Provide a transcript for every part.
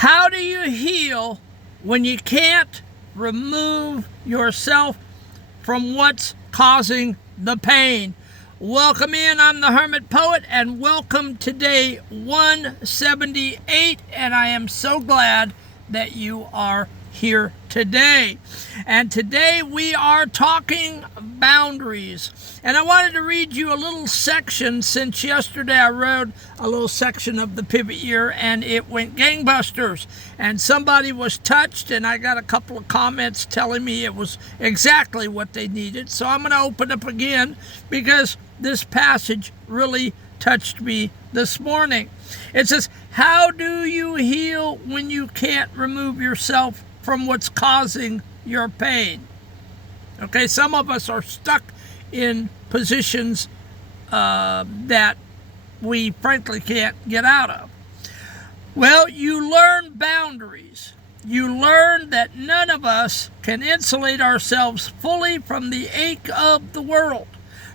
How do you heal when you can't remove yourself from what's causing the pain? Welcome in, I'm the Hermit Poet, and welcome to day 178, and I am so glad that you are here today. And today we are talking boundaries. And I wanted to read you a little section, since yesterday I wrote a little section of the pivot year and it went gangbusters. And somebody was touched, and I got a couple of comments telling me it was exactly what they needed. So I'm going to open up again because this passage really touched me this morning. It says, how do you heal when you can't remove yourself from what's causing your pain? Okay, some of us are stuck in positions that we frankly can't get out of. Well, you learn boundaries. You learn that none of us can insulate ourselves fully from the ache of the world,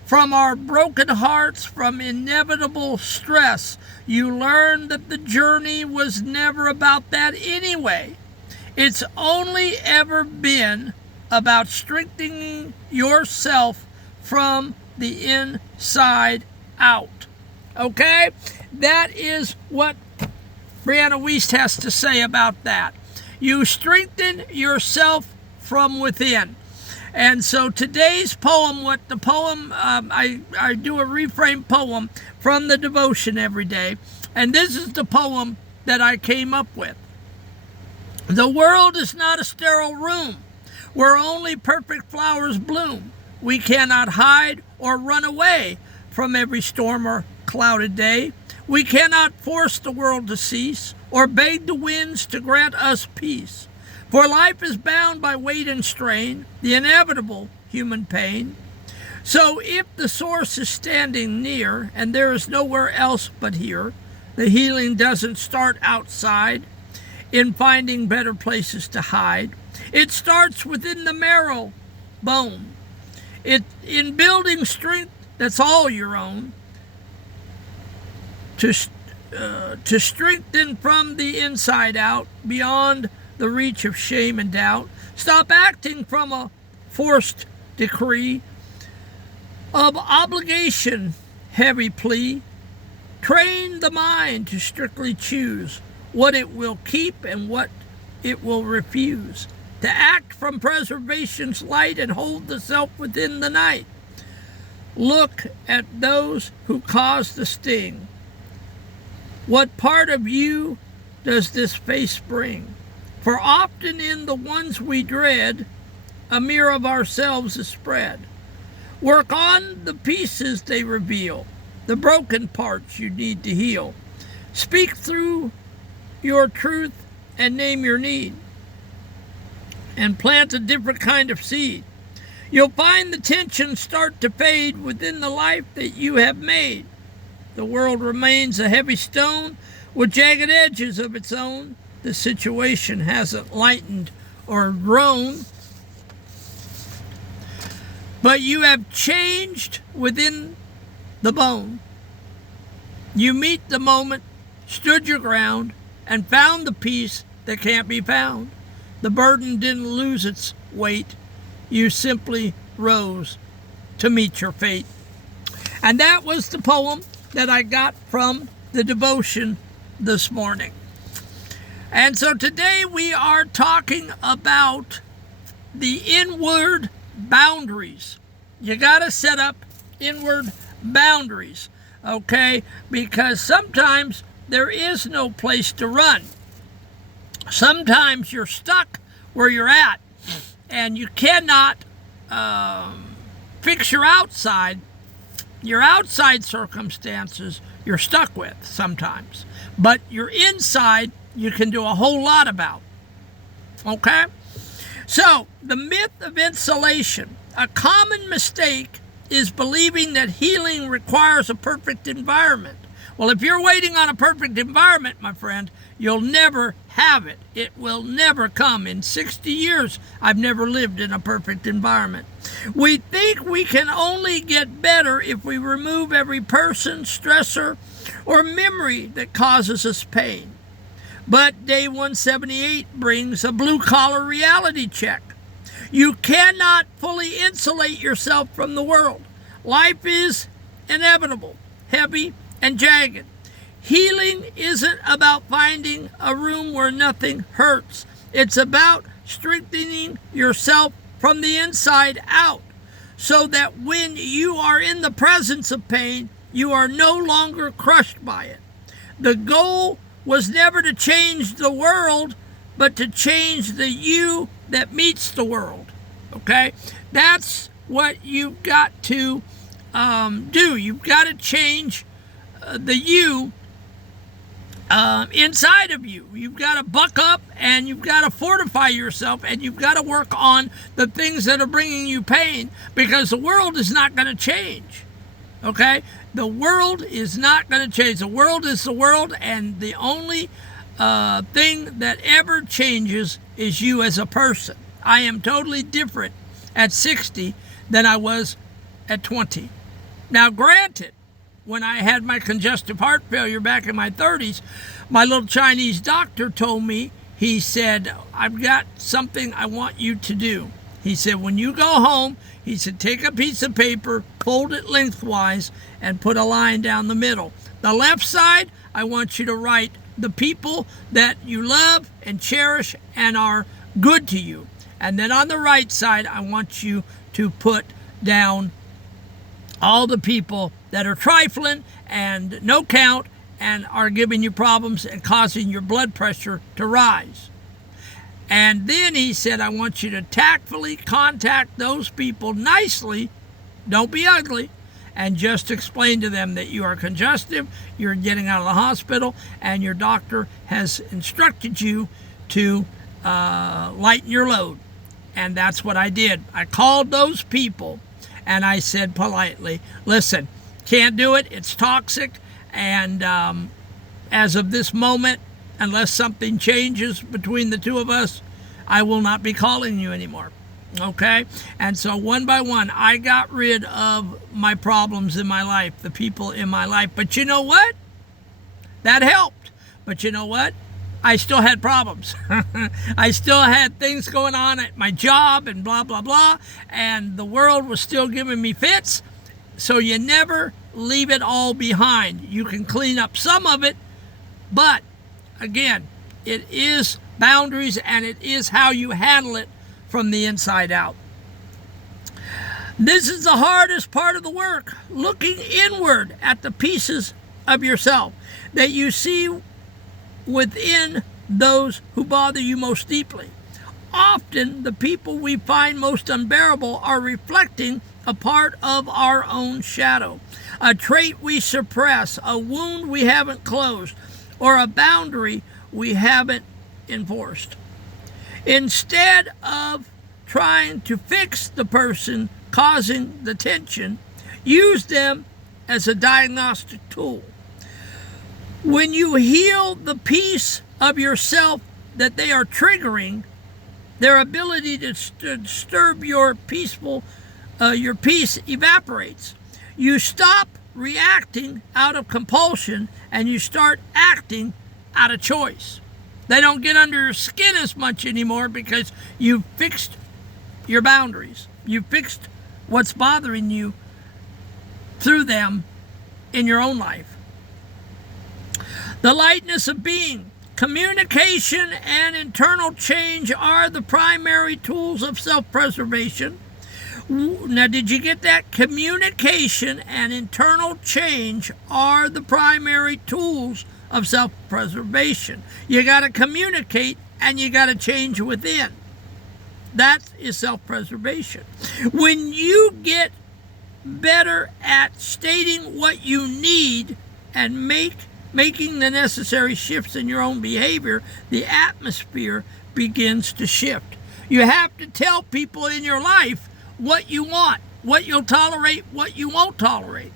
from our broken hearts, from inevitable stress. You learn that the journey was never about that anyway. It's only ever been about strengthening yourself from the inside out. Okay? That is what Brianna Wiest has to say about that. You strengthen yourself from within. And so today's poem, I do a reframe poem from the devotion every day. And this is the poem that I came up with. The world is not a sterile room where only perfect flowers bloom. We cannot hide or run away from every storm or clouded day. We cannot force the world to cease or beg the winds to grant us peace. For life is bound by weight and strain, the inevitable human pain. So if the source is standing near and there is nowhere else but here, the healing doesn't start outside in finding better places to hide. It starts within the marrow bone. In building strength that's all your own, to strengthen from the inside out, beyond the reach of shame and doubt. Stop acting from a forced decree of obligation, heavy plea. Train the mind to strictly choose what it will keep and what it will refuse. To act from preservation's light and hold the self within the night. Look at those who cause the sting. What part of you does this face bring? For often in the ones we dread, a mirror of ourselves is spread. Work on the pieces they reveal, the broken parts you need to heal. Speak through your truth and name your need, and plant a different kind of seed. You'll find the tension start to fade within the life that you have made. The world remains a heavy stone with jagged edges of its own. The situation hasn't lightened or grown, but you have changed within the bone. You meet the moment, stood your ground, and found the peace that can't be found. The burden didn't lose its weight. You simply rose to meet your fate. And that was the poem that I got from the devotion this morning. And so today we are talking about the inward boundaries. You got to set up inward boundaries, okay? Because sometimes there is no place to run. Sometimes you're stuck where you're at, and you cannot fix your outside circumstances you're stuck with sometimes. But your inside, you can do a whole lot about. Okay? So, the myth of insulation. A common mistake is believing that healing requires a perfect environment. Well, if you're waiting on a perfect environment, my friend, you'll never have it. It will never come. In 60 years, I've never lived in a perfect environment. We think we can only get better if we remove every person, stressor, or memory that causes us pain. But day 178 brings a blue-collar reality check. You cannot fully insulate yourself from the world. Life is inevitable, heavy, and jagged. Healing isn't about finding a room where nothing hurts. It's about strengthening yourself from the inside out, so that when you are in the presence of pain, you are no longer crushed by it. The goal was never to change the world, but to change the you that meets the world. Okay? That's what you've got to do. You've got to change the you inside of you. You've got to buck up, and you've got to fortify yourself, and you've got to work on the things that are bringing you pain, because the world is not going to change. Okay? The world is not going to change. The world is the world, and the only thing that ever changes is you as a person. I am totally different at 60 than I was at 20. Now, granted, when I had my congestive heart failure back in my 30s, my little Chinese doctor told me, he said, I've got something I want you to do. He said, when you go home, he said, take a piece of paper, fold it lengthwise, and put a line down the middle. The left side, I want you to write the people that you love and cherish and are good to you. And then on the right side, I want you to put down all the people that are trifling and no count and are giving you problems and causing your blood pressure to rise. And then he said, I want you to tactfully contact those people nicely, don't be ugly, and just explain to them that you are congestive, you're getting out of the hospital, and your doctor has instructed you to lighten your load. And that's what I did. I called those people, and I said politely, listen, can't do it, it's toxic, and as of this moment, unless something changes between the two of us, I will not be calling you anymore. Okay? And so one by one, I got rid of my problems in my life, the people in my life. But you know what? That helped. But you know what? I still had problems. I still had things going on at my job and blah, blah, blah. And the world was still giving me fits. So you never leave it all behind. You can clean up some of it, but again, it is boundaries, and it is how you handle it from the inside out. This is the hardest part of the work, looking inward at the pieces of yourself that you see within those who bother you most deeply. Often, the people we find most unbearable are reflecting a part of our own shadow, a trait we suppress, a wound we haven't closed, or a boundary we haven't enforced. Instead of trying to fix the person causing the tension, use them as a diagnostic tool. When you heal the piece of yourself that they are triggering, their ability to disturb your peace evaporates. You stop reacting out of compulsion, and you start acting out of choice. They don't get under your skin as much anymore because you've fixed your boundaries. You've fixed what's bothering you through them in your own life. The lightness of being. Communication and internal change are the primary tools of self-preservation. Now, did you get that? Communication and internal change are the primary tools of self-preservation. You got to communicate, and you got to change within. That is self-preservation. When you get better at stating what you need and making the necessary shifts in your own behavior, the atmosphere begins to shift. You have to tell people in your life what you want, what you'll tolerate, what you won't tolerate.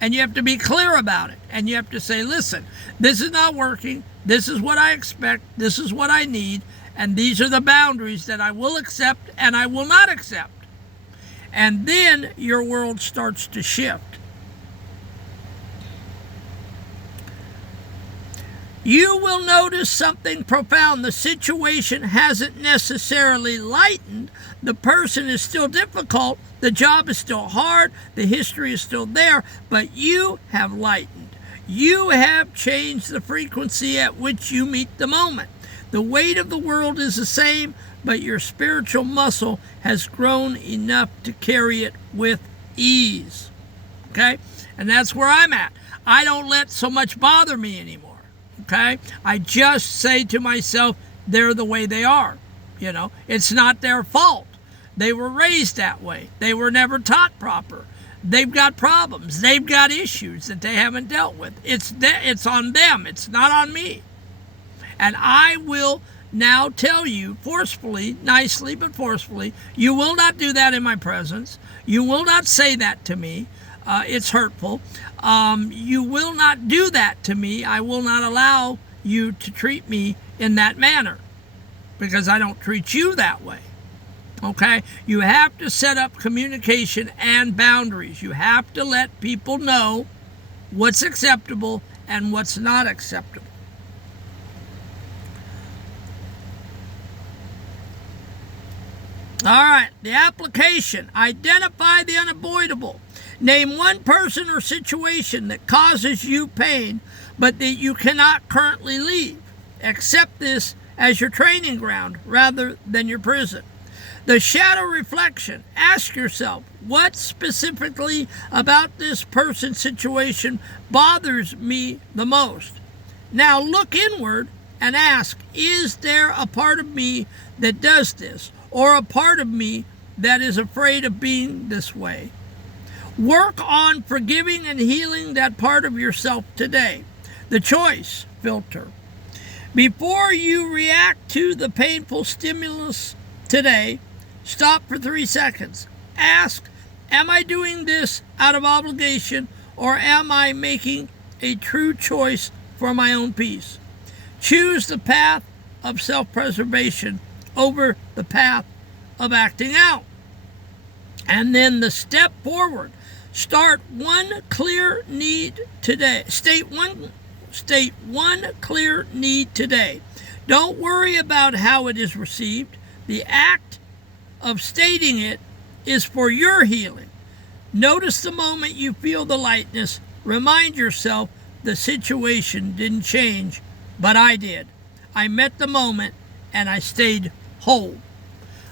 And you have to be clear about it. And you have to say, listen, this is not working. This is what I expect. This is what I need. And these are the boundaries that I will accept and I will not accept. And then your world starts to shift. You will notice something profound. The situation hasn't necessarily lightened. The person is still difficult. The job is still hard. The history is still there. But you have lightened. You have changed the frequency at which you meet the moment. The weight of the world is the same, but your spiritual muscle has grown enough to carry it with ease. Okay? And that's where I'm at. I don't let so much bother me anymore. Okay? I just say to myself, they're the way they are. You know, it's not their fault. They were raised that way. They were never taught proper. They've got problems. They've got issues that they haven't dealt with. It's on them. It's not on me. And I will now tell you forcefully, nicely but forcefully, you will not do that in my presence. You will not say that to me. It's hurtful. You will not do that to me. I will not allow you to treat me in that manner because I don't treat you that way. Okay? You have to set up communication and boundaries. You have to let people know what's acceptable and what's not acceptable. All right, the application. Identify the unavoidable. Name one person or situation that causes you pain, but that you cannot currently leave. Accept this as your training ground rather than your prison. The shadow reflection. Ask yourself, what specifically about this person's situation bothers me the most? Now look inward and ask, is there a part of me that does this, or a part of me that is afraid of being this way? Work on forgiving and healing that part of yourself today. The choice filter. Before you react to the painful stimulus today, stop for 3 seconds. Ask, am I doing this out of obligation, or am I making a true choice for my own peace? Choose the path of self-preservation over the path of acting out. And then the step forward. Start one clear need today. State one clear need today. Don't worry about how it is received. The act of stating it is for your healing. Notice the moment you feel the lightness. Remind yourself the situation didn't change, but I did. I met the moment and I stayed whole.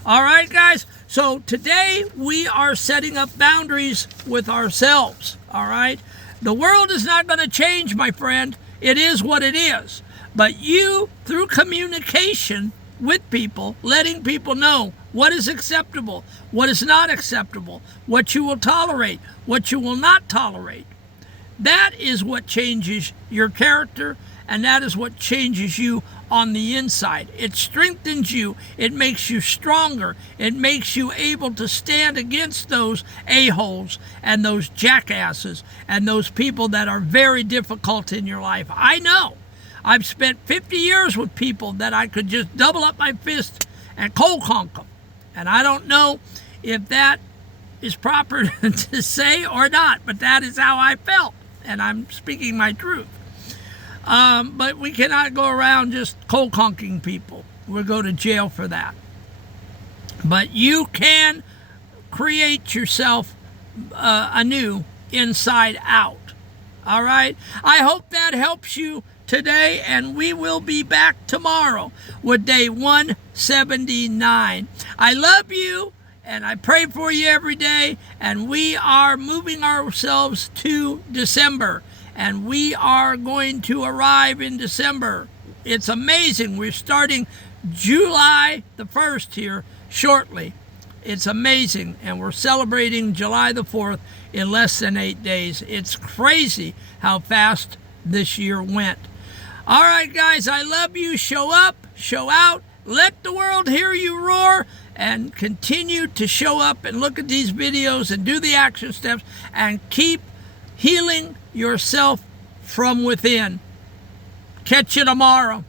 All right, guys. So today we are setting up boundaries with ourselves. All right. The world is not going to change, my friend. It is what it is. But you, through communication with people, letting people know what is acceptable, what is not acceptable, what you will tolerate, what you will not tolerate. That is what changes your character, and that is what changes you on the inside. It strengthens you. It makes you stronger. It makes you able to stand against those a-holes and those jackasses and those people that are very difficult in your life. I know. I've spent 50 years with people that I could just double up my fist and cold conk them. And I don't know if that is proper to say or not, but that is how I felt. And I'm speaking my truth. But we cannot go around just cold conking people. We'll go to jail for that. But you can create yourself anew inside out. All right? I hope that helps you today, and we will be back tomorrow with day 179. I love you, and I pray for you every day, and we are moving ourselves to December. And we are going to arrive in December. It's amazing. We're starting July the 1st here shortly. It's amazing. And we're celebrating July the 4th in less than 8 days. It's crazy how fast this year went. All right, guys, I love you. Show up, show out. Let the world hear you roar, and continue to show up and look at these videos and do the action steps and keep healing yourself from within. Catch you tomorrow.